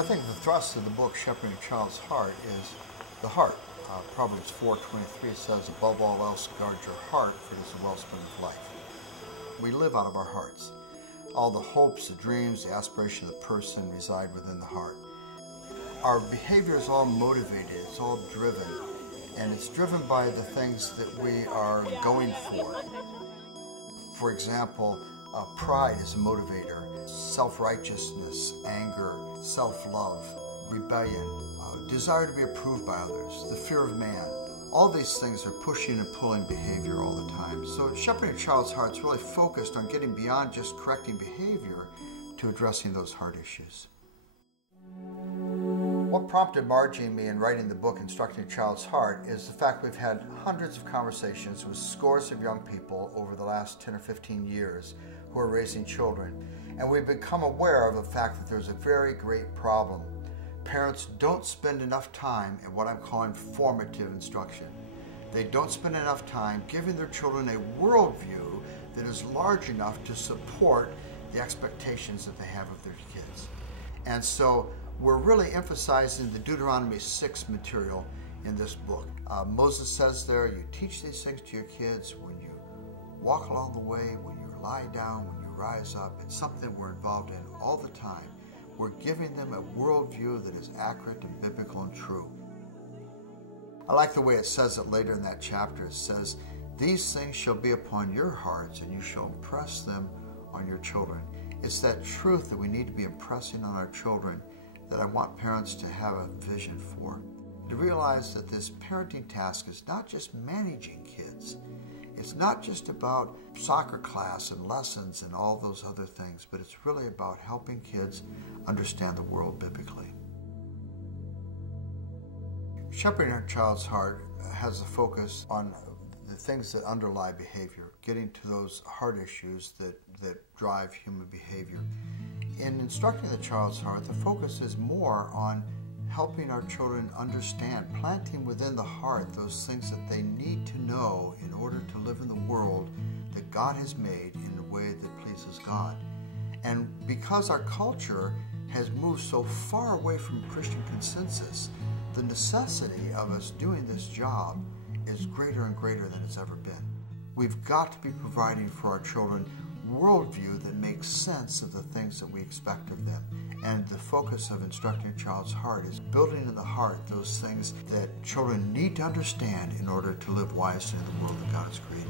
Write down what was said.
I think the thrust of the book, Shepherding a Child's Heart, is the heart. Proverbs 4:23 says, above all else, guard your heart, for it is the wellspring of life. We live out of our hearts. All the hopes, the dreams, the aspirations of the person reside within the heart. Our behavior is all motivated, it's all driven, and it's driven by the things that we are going for. For example, pride is a motivator, self-righteousness, anger, self-love, rebellion, desire to be approved by others, the fear of man. All these things are pushing and pulling behavior all the time. So Shepherding a Child's Heart is really focused on getting beyond just correcting behavior to addressing those heart issues. What prompted Margy and me in writing the book Instructing a Child's Heart is the fact we've had hundreds of conversations with scores of young people over the last 10 or 15 years who are raising children. And we've become aware of the fact that there's a very great problem. Parents don't spend enough time in what I'm calling formative instruction. They don't spend enough time giving their children a worldview that is large enough to support the expectations that they have of their kids. And so we're really emphasizing the Deuteronomy 6 material in this book. Moses says there, you teach these things to your kids when you walk along the way, when you lie down, when you rise up. It's something we're involved in all the time. We're giving them a worldview that is accurate and biblical and true. I like the way it says it later in that chapter. It says, these things shall be upon your hearts, and you shall impress them on your children. It's that truth that we need to be impressing on our children that I want parents to have a vision for. To realize that this parenting task is not just managing kids. It's not just about soccer class and lessons and all those other things, but it's really about helping kids understand the world biblically. Shepherding a Child's Heart has a focus on the things that underlie behavior, getting to those heart issues that drive human behavior. In Instructing the Child's Heart, the focus is more on helping our children understand, planting within the heart those things that they need to know in order to live in the world that God has made in a way that pleases God. And because our culture has moved so far away from Christian consensus, the necessity of us doing this job is greater and greater than it's ever been. We've got to be providing for our children worldview that makes sense of the things that we expect of them. And the focus of Instructing a Child's Heart is building in the heart those things that children need to understand in order to live wisely in the world that God has created.